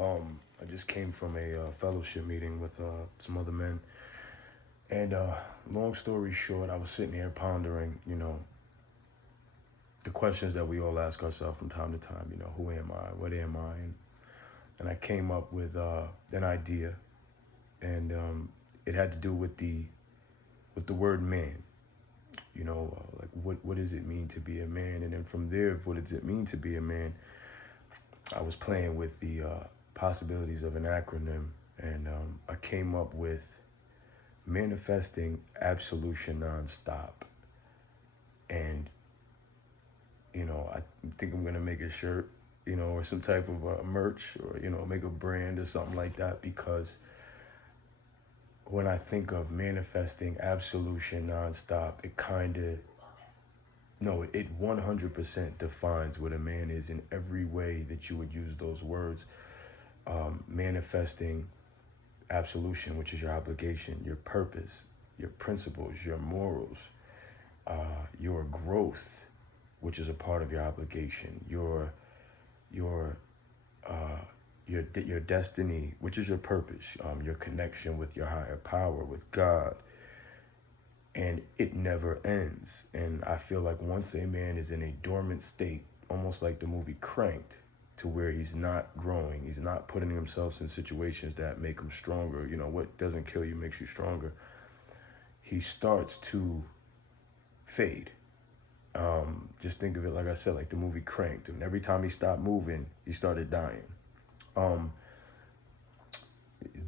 I just came from a fellowship meeting with some other men. And long story short, I was sitting here pondering, the questions that we all ask ourselves from time to time. Who am I? What am I? And I came up with an idea, and it had to do with the word man. Like what does it mean to be a man? And then from there, what does it mean to be a man? I was playing with the possibilities of an acronym, and I came up with manifesting absolution nonstop. And I think I'm gonna make a shirt, or some type of merch, or make a brand or something like that, because when I think of manifesting absolution nonstop, it 100% defines what a man is in every way that you would use those words. Manifesting absolution, which is your obligation, your purpose, your principles, your morals, your growth, which is a part of your obligation, your destiny, which is your purpose, your connection with your higher power, with God. And it never ends. And I feel like once a man is in a dormant state, almost like the movie Cranked, to where he's not growing, he's not putting himself in situations that make him stronger. What doesn't kill you makes you stronger. He starts to fade. Just think of it, like I said, like the movie Cranked. And every time he stopped moving, he started dying.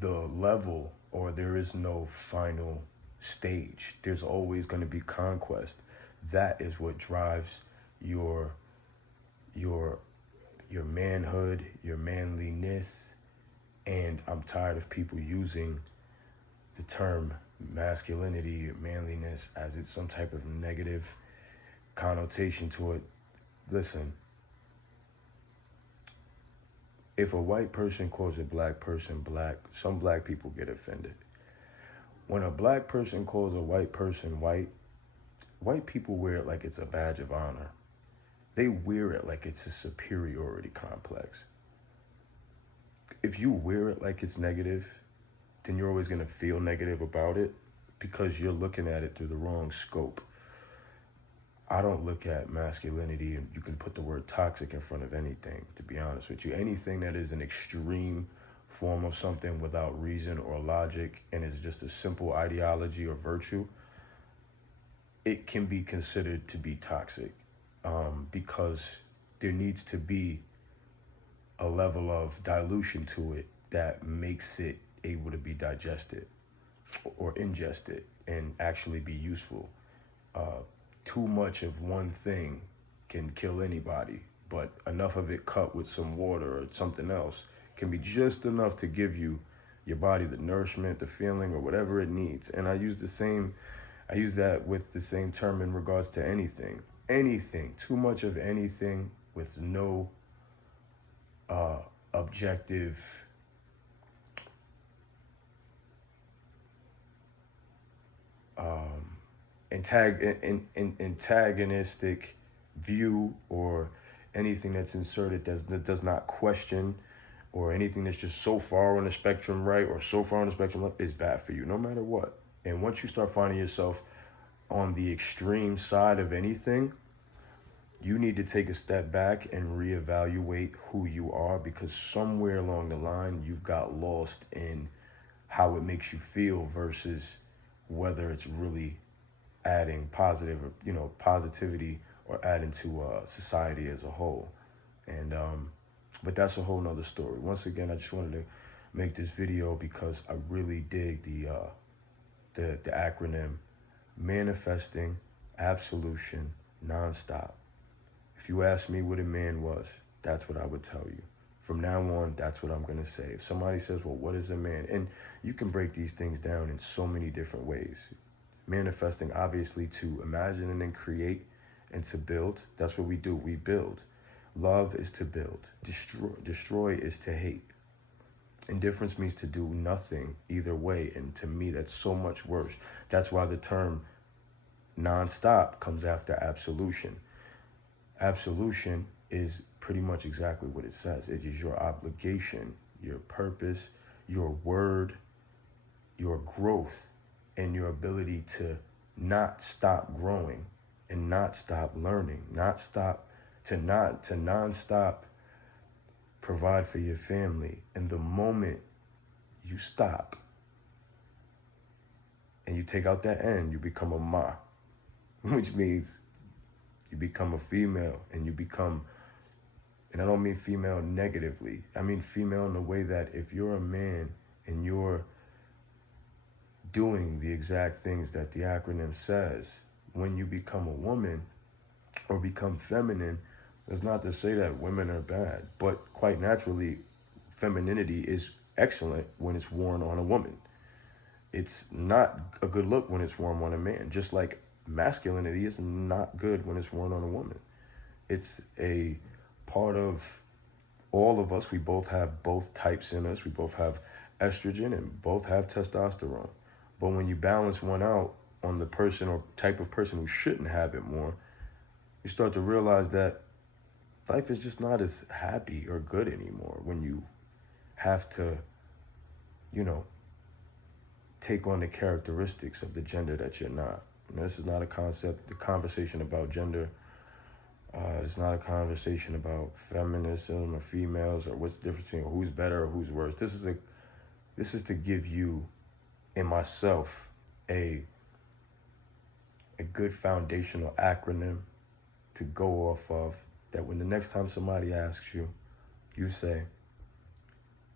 The level, or there is no final stage. There's always going to be conquest. That is what drives your manhood, your manliness. And I'm tired of people using the term masculinity or manliness as it's some type of negative connotation to it. Listen, if a white person calls a black person black, some black people get offended. When a black person calls a white person white, white people wear it like it's a badge of honor. They wear it like it's a superiority complex. If you wear it like it's negative, then you're always going to feel negative about it, because you're looking at it through the wrong scope. I don't look at masculinity, and you can put the word toxic in front of anything, to be honest with you. Anything that is an extreme form of something without reason or logic, and is just a simple ideology or virtue, it can be considered to be toxic, because there needs to be a level of dilution to it that makes it able to be digested or ingested and actually be useful. Too much of one thing can kill anybody, but enough of it cut with some water or something else can be just enough to give your body the nourishment, the feeling, or whatever it needs. And I use that with the same term in regards to anything. Anything, too much of anything with no objective antagonistic view, or anything that's inserted that does not question, or anything that's just so far on the spectrum right or so far on the spectrum left, is bad for you, no matter what. And once you start finding yourself on the extreme side of anything, you need to take a step back and reevaluate who you are, because somewhere along the line you've got lost in how it makes you feel versus whether it's really adding positivity or adding to society as a whole. And but that's a whole nother story. Once again, I just wanted to make this video because I really dig the acronym manifesting absolution nonstop. If you ask me what a man was, that's what I would tell you. From now on, that's what I'm going to say. If somebody says, well, what is a man? And you can break these things down in so many different ways. Manifesting, obviously, to imagine and then create and to build. That's what we do. We build. Love is to build. Destroy is to hate. Indifference means to do nothing either way. And to me, that's so much worse. That's why the term nonstop comes after absolution. Absolution is pretty much exactly what it says. It is your obligation, your purpose, your word, your growth, and your ability to not stop growing and not stop learning, to nonstop provide for your family. And the moment you stop and you take out that N, you become a Ma, which means you become a female, and you become, and I don't mean female negatively, I mean female in the way that if you're a man and you're doing the exact things that the acronym says, when you become a woman or become feminine, that's not to say that women are bad, but quite naturally, femininity is excellent when it's worn on a woman. It's not a good look when it's worn on a man, just like masculinity is not good when it's worn on a woman. It's a part of all of us. We both have both types in us. We both have estrogen and both have testosterone. But when you balance one out on the person or type of person who shouldn't have it more, you start to realize that life is just not as happy or good anymore when you have to, take on the characteristics of the gender that you're not. This is not a conversation about gender. It's not a conversation about feminism or females or what's the difference between who's better or who's worse. This is to give you and myself a good foundational acronym to go off of, that when the next time somebody asks you, you say,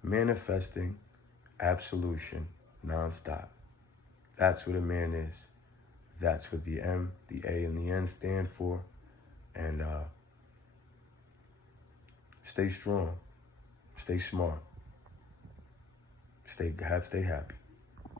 manifesting absolution nonstop. That's what a man is. That's what the M, the A, and the N stand for. And stay strong, stay smart, stay happy.